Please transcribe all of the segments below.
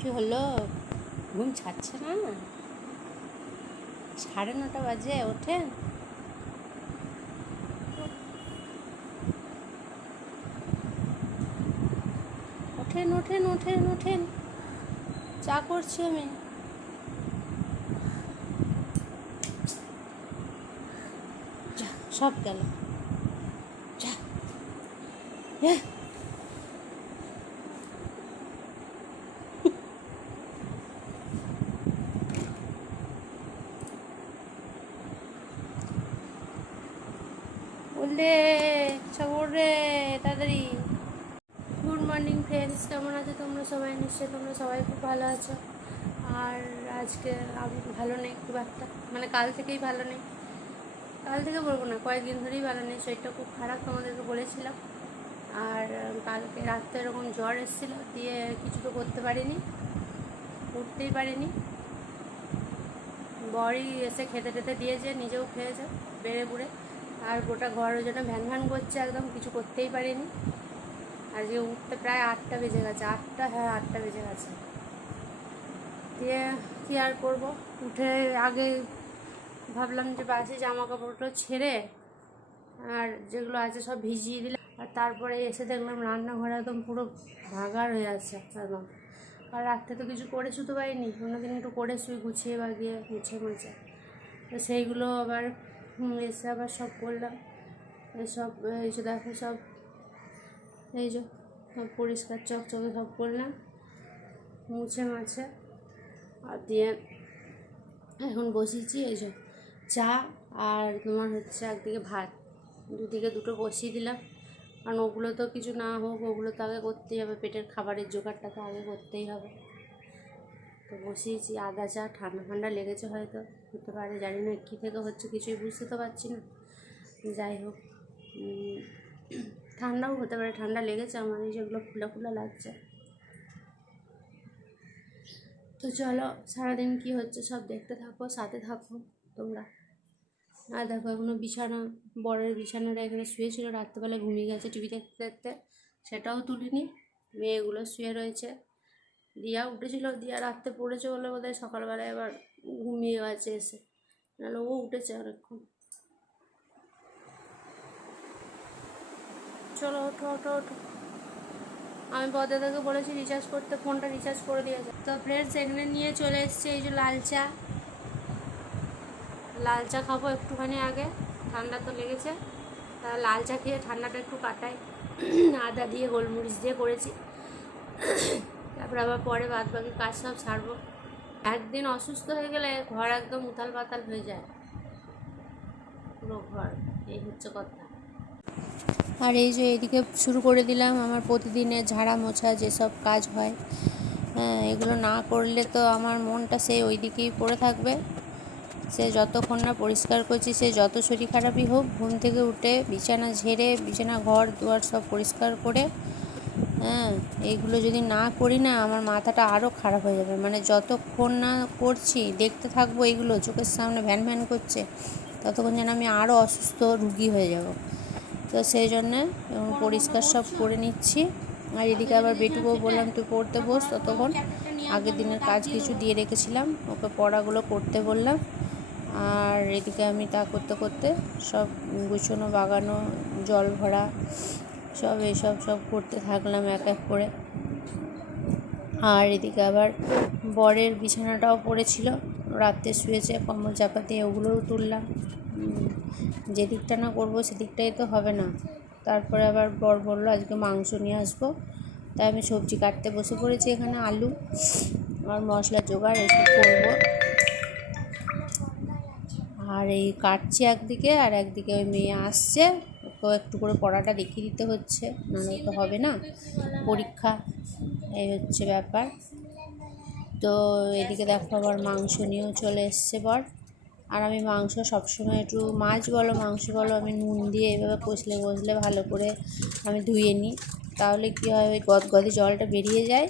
কি হলো? ঘুম ছাড়ছে না? 9:30 বাজে, ওঠেন। ওঠেন ওঠেন ওঠেন ওঠেন, চা করছি আমি। যা, সব গেল। যা, বললে সব ওরে তাড়াতাড়ি। গুড মর্নিং ফ্রেন্ডস, কেমন আছো তোমরা সবাই? নিশ্চয়ই তোমরা সবাই খুব ভালো আছো। আর আজকে আমি ভালো নেই খুব একটা, মানে কাল থেকেই ভালো নেই। কাল থেকে বলবো না, কয়েকদিন ধরেই ভালো নেই, শরীরটা খুব খারাপ, তোমাদেরকে বলেছিলাম। আর কালকে রাত্রে এরকম জ্বর এসেছিলো, দিয়ে কিছু তো করতে পারিনি, উঠতেই পারিনি। বরই এসে খেতে টেতে দিয়েছে, নিজেও খেয়েছে বেড়ে বুড়ে। আর গোটা ঘরের জন্য ভ্যান ভ্যান করছে, একদম কিছু করতেই পারিনি। আজকে উঠতে প্রায় 8টা বেজে গেছে, 8টা, হ্যাঁ 8টা বেজে গেছে। দিয়ে কী আর করবো, উঠে আগে ভাবলাম যে বাসি জামা কাপড়টা ছেড়ে আর যেগুলো আছে সব ভিজিয়ে দিলাম। আর তারপরে এসে দেখলাম রান্নাঘরে একদম পুরো ভাগাড় হয়ে আছে একদম। আর রাত্রে তো কিছু করে শুতে পারিনি, অন্যদিন একটু করে শুই গুছিয়ে বাগিয়ে মুছে মুছে। তো সেইগুলো আবার এসে আবার সব করলাম। এসব এই যে দেখো, সব এই যে সব পরিষ্কার চকচকে সব করলাম মুছে মাছে। আর দিয়ে এখন বসিয়েছি এই যে চা, আর তোমার হচ্ছে একদিকে ভাত, দুদিকে দুটো বসিয়ে দিলাম। কারণ ওগুলো তো কিছু না হোক, ওগুলো তো আগে করতেই হবে, পেটের খাবারের জোগাড়টা তো আগে করতেই হবে। তো বসিয়েছি আদা চা। ঠান্ডা ঠান্ডা লেগেছে হয়তো, হতে পারে, জানি না কী থেকে হচ্ছে, কিছুই বুঝতে তো পারছি না। যাই হোক, ঠান্ডাও হতে পারে, ঠান্ডা লেগেছে আমার, এই যেগুলো ফুলা ফুলা লাগছে। তো চলো সারাদিন কী হচ্ছে সব দেখতে থাকো, সাথে থাকো তোমরা। আর দেখো এখনও বিছানা, বরের বিছানাটা এখানে শুয়েছিল, রাত্রেবেলায় ঘুমিয়ে গেছে টিভি দেখতে দেখতে, সেটাও তুলিনি। মেয়েগুলো শুয়ে রয়েছে, দিয়া উঠেছিল, দিয়া রাত্রে পড়েছে বলে বোধহয় সকালবেলায় আবার ঘুমিয়ে গেছে এসে, নাহলে ও উঠেছে অনেকক্ষণ। চলো ওঠো ওঠো ওঠো, আমি পদ্মাদাকে বলেছি রিচার্জ করতে, ফোনটা রিচার্জ করে দিয়েছে। তো ফ্রেন্ডস এখানে নিয়ে চলে এসছে এই যে লাল চা। লাল চা খাবো একটুখানি আগে, ঠান্ডা তো লেগেছে, তা লাল চা খেয়ে ঠান্ডাটা একটু কাটাই। আদা দিয়ে গোলমরিচ দিয়ে করেছি, তারপর আবার পরে বাদ বাকি কাজ সব ছাড়বো। একদিন অসুস্থ হয়ে গেলে ঘর একদম উথাল পাতাল হয়ে যায়, পুরো ঘর, এই হচ্ছে কথা। আর এই যে এদিকে শুরু করে দিলাম আমার প্রতিদিনের ঝাড়া মোছা যেসব কাজ হয়, হ্যাঁ এগুলো না করলে তো আমার মনটা সেই ওই দিকেই পড়ে থাকবে। সে যতক্ষণ না পরিষ্কার করছি, সে যত শরীর খারাপই হোক, ঘুম থেকে উঠে বিছানা ঝেড়ে, বিছানা ঘর দুয়ার সব পরিষ্কার করে, হ্যাঁ এইগুলো যদি না করি না, আমার মাথাটা আরও খারাপ হয়ে যাবে। মানে যতক্ষণ না করছি, দেখতে থাকবো এইগুলো চোখের সামনে ভ্যান ভ্যান করছে, ততক্ষণ যেন আমি আরও অসুস্থ রুগী হয়ে যাব। তো সেই জন্যে পরিষ্কার সব করে নিচ্ছি। আর এদিকে আবার বেটুকেও বললাম তুই পড়তে বস, ততক্ষণ আগের দিনের কাজ কিছু দিয়ে রেখেছিলাম, ওকে পড়াগুলো করতে বললাম। আর এদিকে আমি তা করতে করতে সব গুছানো বাগানো, জল ভরা, সব এইসব সব করতে থাকলাম এক এক করে। আর এদিকে আবার বরের বিছানাটাও পড়েছিল, রাত্রে শুয়েছে, কম্বল চাপা দিয়ে ওগুলোও তুললাম। যেদিকটা না করবো সেদিকটাই তো হবে না। তারপরে আবার বর বললো আজকে মাংস নিয়ে আসবো, তাই আমি সবজি কাটতে বসে পড়েছি, এখানে আলু আর মশলা জোগাড় এসব করবো। আর এই কাটছি একদিকে, আর একদিকে ওই মেয়ে আসছে, ওকেও একটু করে পড়াটা দেখিয়ে দিতে হচ্ছে, নাহলে তো হবে না, পরীক্ষা, এই হচ্ছে ব্যাপার। তো এদিকে দেখো আবার মাংস নিয়েও চলে এসছে বর। আর আমি মাংস সবসময় একটু, মাছ বলো মাংস বলো, আমি নুন দিয়ে এভাবে কষলে কষলে ভালো করে আমি ধুয়ে নিই, তাহলে কী হয়, ওই গদগদে জলটা বেরিয়ে যায়,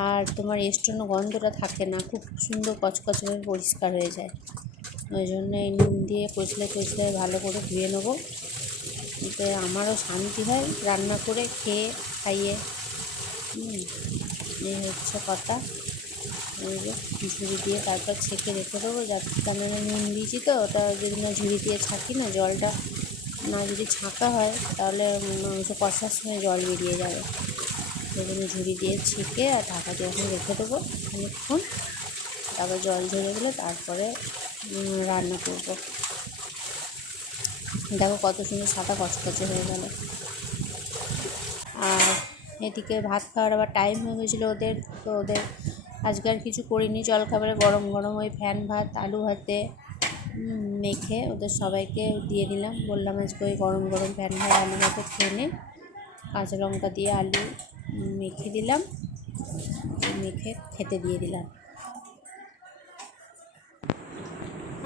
আর তোমার এস্টোনো গন্ধটা থাকে না, খুব সুন্দর কচকচভাবে পরিষ্কার হয়ে যায়। ওই জন্য এই নুন দিয়ে কষলে কষলে ভালো করে ধুয়ে নেবো, এতে আমারও শান্তি হয় রান্না করে খেয়ে খাইয়ে। এই হচ্ছে কথা। এই যে ঝুড়ি দিয়ে তারপর ছেঁকে রেখে দেবো, যাতে আমি নুন দিয়েছি তো, ওটা যদি না ঝুড়ি দিয়ে ছাঁকি না, জলটা না যদি ছাঁকা হয় তাহলে মাংস কষার সময় জল বেরিয়ে যাবে। সেই জন্য ঝুড়ি দিয়ে ছেঁকে আর ঢাকা দিয়ে এখন রেখে দেবো অনেকক্ষণ, তারপর জল ঝরে গেলে তারপরে রান্না করব। দেখো কত সুন্দর সাদা কচকচে হয়ে গেল। আর এদিকে ভাত খাওয়ার আবার টাইম হয়ে গেছিলো ওদের, তো ওদের আজকে আর কিছু করিনি জলখাবারে, গরম গরম ওই ফ্যান ভাত আলু ভাতে মেখে ওদের সবাইকে দিয়ে দিলাম। বললাম আজকে ওই গরম গরম ফ্যান ভাত আলু ভাতে খেয়ে নে, কাঁচা লঙ্কা দিয়ে আলু মেখে দিলাম, মেখে খেতে দিয়ে দিলাম।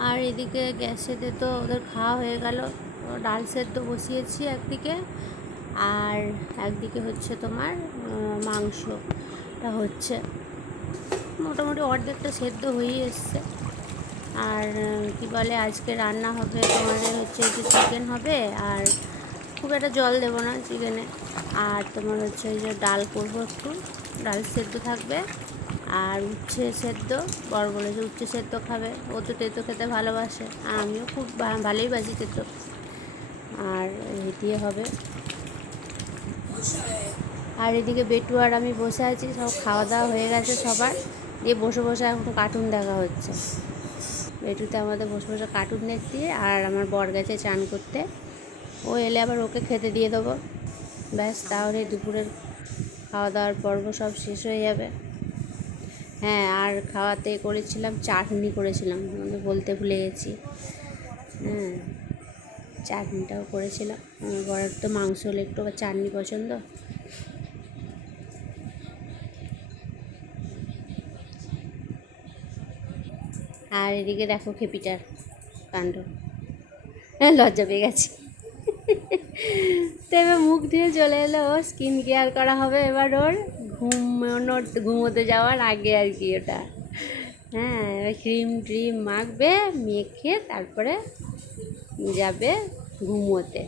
আর এদিকে গ্যাসেতে তো ওদের খাওয়া হয়ে গেল, ডাল সেদ্ধ বসিয়েছি একদিকে, আর একদিকে হচ্ছে তোমার মাংসটা হচ্ছে মোটামুটি অর্ধেকটা সেদ্ধ হয়ে এসছে। আর কি বলে আজকে রান্না হবে তোমাদের হচ্ছে যে চিকেন হবে, আর খুব একটা জল দেবো না চিকেনে, আর তোমার হচ্ছে এই যে ডাল করবো, একটু ডাল সেদ্ধ থাকবে, আর উচ্ছে সেদ্ধ, বড় বলেছে উচ্ছে সেদ্ধ খাবে, ও তো তেতো খেতে ভালোবাসে, আর আমিও খুব ভালোই বাসি তেতো। আর এই দিয়ে হবে। আর এদিকে বেটু আর আমি বসে আছি, সব খাওয়া দাওয়া হয়ে গেছে সবার, দিয়ে বসে বসে এখন কার্টুন দেখা হচ্ছে। বেটুতে আমাদের বসে বসে কার্টুন দেখতে, আর আমার বর গেছে চান করতে, ও এলে আবার ওকে খেতে দিয়ে দেবো। ব্যাস, তাহলে দুপুরের খাওয়া দাওয়ার পর্ব সব শেষ হয়ে যাবে। হ্যাঁ, আর খাওয়াতে করেছিলাম চাটনি করেছিলাম, বলতে ভুলে গেছি। হ্যাঁ, চাটনিটাও করেছিলাম। আমার বরের তো মাংস হলে একটু চাটনি পছন্দ। আর এদিকে দেখো খেপিটার কাণ্ড, লজ্জা পেয়ে গেছি। তো এবার মুখ ধুয়ে চলে এলো, ও স্কিন কেয়ার করা হবে এবার ওর ঘুমোতে যাওয়ার আগে আর কি ওটা। হ্যাঁ, এবার ক্রিম মাখবে, মেখে তারপরে যাবে ঘুমোতে।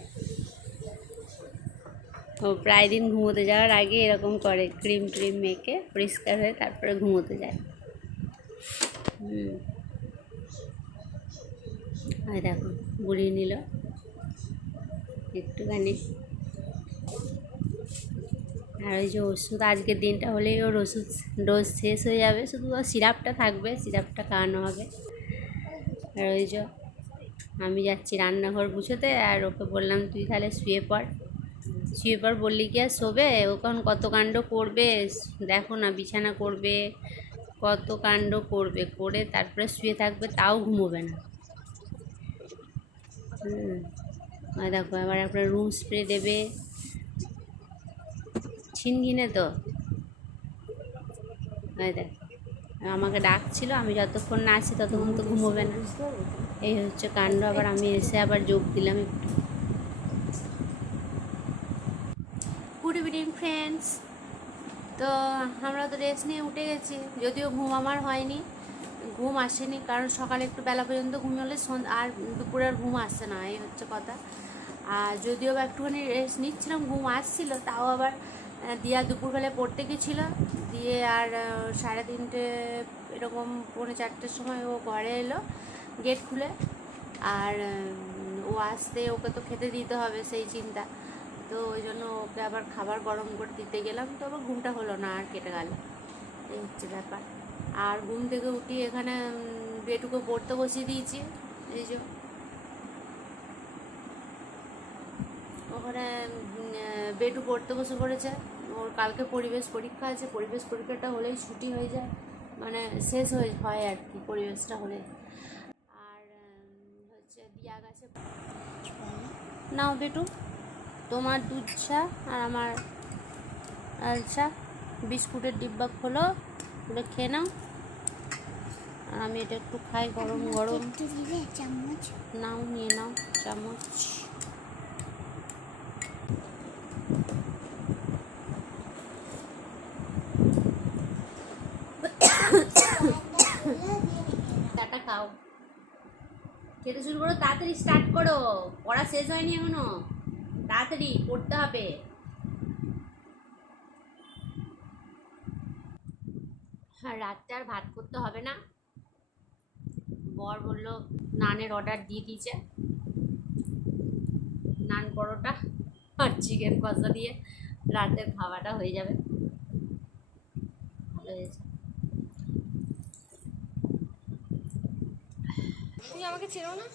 ও প্রায় দিন ঘুমোতে যাওয়ার আগে এরকম করে, ক্রিম মেখে পরিষ্কার হয়ে তারপরে ঘুমোতে যায়। আর দেখো বুড়িয়ে নিল একটুখানি। আর ওই যে ওষুধ, আজকের দিনটা হলেই ওর ওষুধ ডোজ শেষ হয়ে যাবে, শুধু ওর সিরাপটা থাকবে, সিরাপটা খাওয়ানো হবে। আর ওই যে আমি যাচ্ছি রান্নাঘর গুছোতে, আর ওকে বললাম তুই তাহলে শুয়ে পড় বললি কি আর শোবে, ওখান কত কাণ্ড করবে দেখো না, বিছানা করবে, কত কাণ্ড করবে, করে তারপরে শুয়ে থাকবে, তাও ঘুমোবে না। দেখো আবার আপনার রুম স্প্রে দেবে, ছিনঘিনে তো। দেখ আমাকে ডাকছিল, আমি যতক্ষণ না আসি ততক্ষণ তো ঘুমোবে না, এই হচ্ছে কাণ্ড। আবার আমি এসে আবার যোগ দিলাম একটু। গুড ইভিনিং ফ্রেন্ডস, তো আমরা তো রেস্ট নিয়ে উঠে গেছি, যদিও ঘুম আমার হয়নি, ঘুম আসেনি, কারণ সকালে একটু বেলা পর্যন্ত ঘুমোলে আর দুপুরে আর ঘুম আসছে না, এই হচ্ছে কথা। আর যদিও বা একটুখানি রেস্ট নিচ্ছিলাম, ঘুম আসছিল, তাও আবার দিয়া দুপুরবেলায় পড়তে গেছিলো, দিয়ে আর 3:30 এরকম 3:45 সময় ও ঘরে এলো গেট খুলে। আর ও আসতে ওকে তো খেতে দিতে হবে, সেই চিন্তা, তো ওই জন্য ওকে আবার খাবার গরম করে দিতে গেলাম, তো আবার ঘুমটা হলো না, আর কেটে গেল, এই হচ্ছে ব্যাপার। আর ঘুম থেকে উঠি এখানে বেটুকে পড়তে বসিয়ে দিয়েছি, এই যে ওখানে বেটু পড়তে বসে পড়েছে। ওর কালকে পরিবেশ পরীক্ষা আছে, পরিবেশ পরীক্ষাটা হলেই ছুটি হয়ে যায়, মানে শেষ হয় আর কি পরিবেশটা হলে। আর হচ্ছে দিয়া গাছে, নাও বেটু তোমার দুধ চা আর আমার আচ্ছা বিস্কুটের ডিব্বা খোলো, ওটা খেয়ে নাও, আর আমি এটা একটু খাই গরম গরম। চামচ নাও, নিয়ে নাও চামচ। চাটা খাও, খেতে শুরু করো, তাড়াতাড়ি স্টার্ট করো, পড়া শেষ হয়নি এখনো, তাড়াতাড়ি পড়তে হবে। আর রাত্রে আর ভাত করতে হবে না, বর বললো নানের অর্ডার দিয়ে দিয়েছে, নান পরোটা আর চিকেন কষা দিয়ে রাতের খাওয়াটা হয়ে যাবে। ভালো হয়েছে। তুমি আমাকে চেনো না?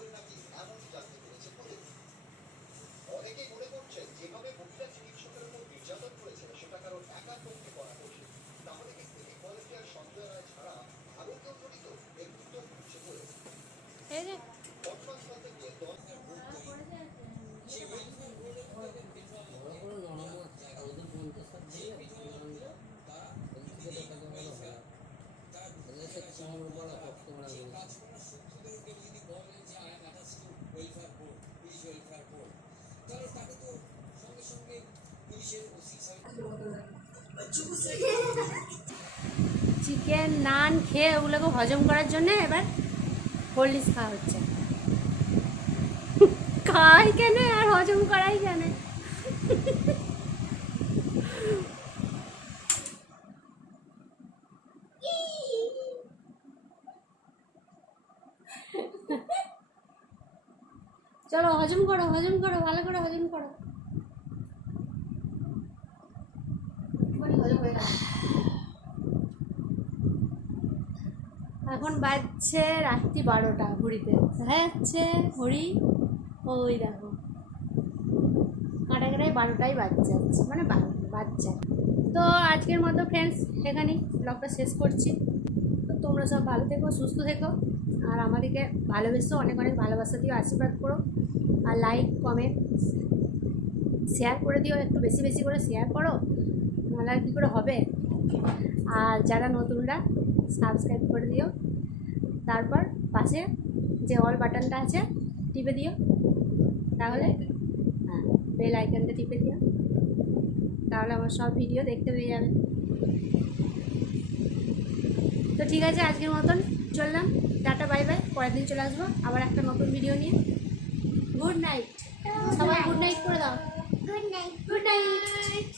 এই যে চিকেন নান খেয়ে ওগুলোকে হজম করার জন্য এবার হরলিক্স খাওয়া হচ্ছে। খাই কেন আর হজম করাই কেন? চলো হজম করো, হজম করো, ভালো করে হজম করো। হজম হয়ে গেল। এখন বাজছে রাত্রি 12টা, ঘড়িতে দেখা যাচ্ছে ঘড়ি, ওই দেখো কাঁটা কাটায় 12টাই বাজছে যাচ্ছে, মানে বাজছে। তো আজকের মতো ফ্রেন্ডস এখানেই ব্লগটা শেষ করছি। তো তোমরা সব ভালো থেকো, সুস্থ থেকো, আর আমাদেরকে ভালোবেসো, অনেক অনেক ভালোবাসা দিও, আশীর্বাদ করো, আর লাইক কমেন্ট শেয়ার করে দিও, একটু বেশি বেশি করে শেয়ার করো, নাহলে আর কী করে হবে। আর যারা নতুনরা সাবস্ক্রাইব করে দিও, তারপর পাশে যে অল বাটনটা আছে টিপে দিও, তাহলে হ্যাঁ বেল আইকনটা টিপে দিও, তাহলে আমার সব ভিডিও দেখতে পেয়ে যাবে। তো ঠিক আছে, আজকের মতন চললাম, টাটা বাই বাই। পরের দিন চলে আসবো আবার একটা নতুন ভিডিও নিয়ে। গুড নাইট সবাই, গুড নাইট করে দাও। Good night, good night.